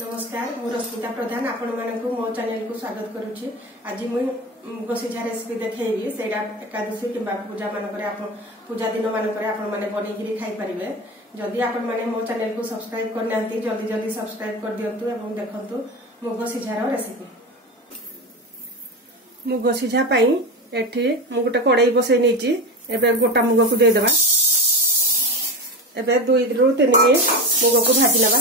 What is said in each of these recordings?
नमस्कार मु रश्मिता प्रधान आपण मानकु मो चैनल को स्वागत करूची। आज मु मुग सिझा रेसिपी देखैबी सेडा एकादशी किबा पूजा मानकरे आपण पूजा दिन मानकरे आपण माने बनै कि खाइ परिबे। जदि आपण माने मो चैनल को सब्सक्राइब करनांती जल्दी जल्दी सब्सक्राइब कर दियंतु एवं देखंतु मुग सिझार रेसिपी। मुग सिझा पई एठी मु गोटे कड़ाई बसै नेची। एबे गोटा मुग को दे देबा। एबे 2 रु 3 मिनिट मुग को भाजी लेबा।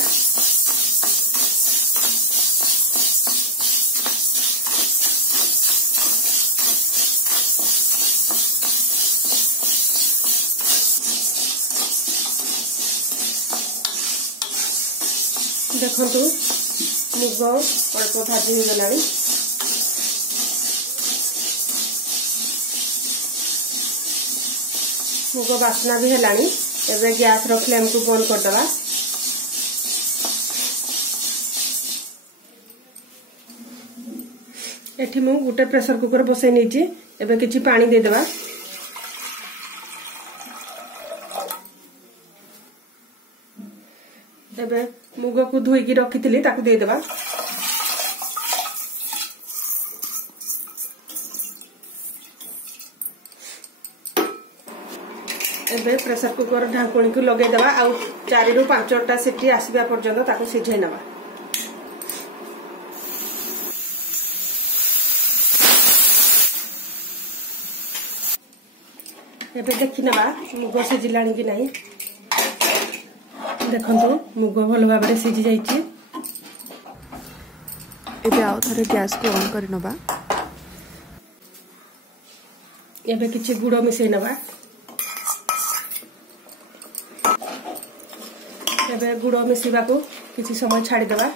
देखंतु मुग अल्प भाजी हो गलानी। मुग बासना भी हेलानी। एबे गैस रो फ्लेम को बंद कर दबा। एठी मु गुटे प्रेशर कुकर बसै नेची। एबे किछि पानी दे देबा। एबे मुग को धोई की रखिथिली ताकू दे देबा। एबे प्रेशर कुकर ढांकुणी को लगे देबा। आ 4 रु 5टा सीटी आसीबा पर्यंत ताकू सिझै नबा। एबे देखि नबा मुग सिझिलाणी कि नाही। देखंतु मुग भल भाबरे सिझि जाईची। एबे आउ थरे गैस को ऑन करि नबा। एबे किछि गुड़ मिसै नबा। एबे गुड़ मिसैबा को किछि समय छाडी देबा।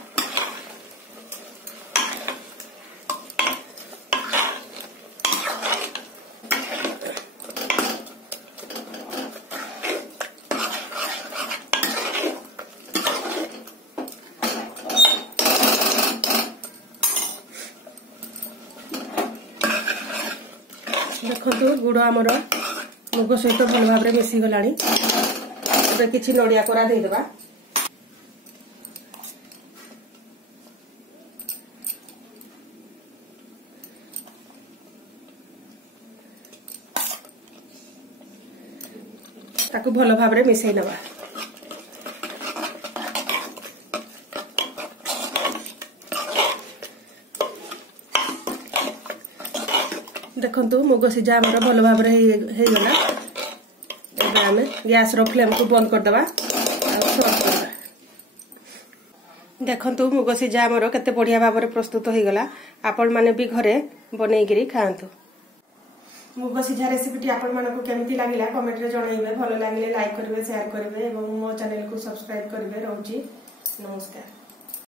देखो गुड़ आमर मुग सहित भल भाव में मिसी गलानी। एबे किछि नडिया कोरा दे देबा। ताकू भल भाव में मिसै नबा। देखंतु मुग सिझा हमर भल भाव रे हे गला। एबे हमें गैस रो फ्लेम को बंद कर देबा आ सर्व करबा। देखंतु मुग सिझा हमर केते बढ़िया भाव रे प्रस्तुत हो गला। आपण माने भी घरे बनै गिरी खांतु। मुग सिझा रेसिपी आपण मानको केमिति लागिला कमेंट रे जणाइबे। भलो लागिले लाइक करबे शेयर करबे एवं मो चैनल को सब्सक्राइब करबे। रहउची नमस्कार।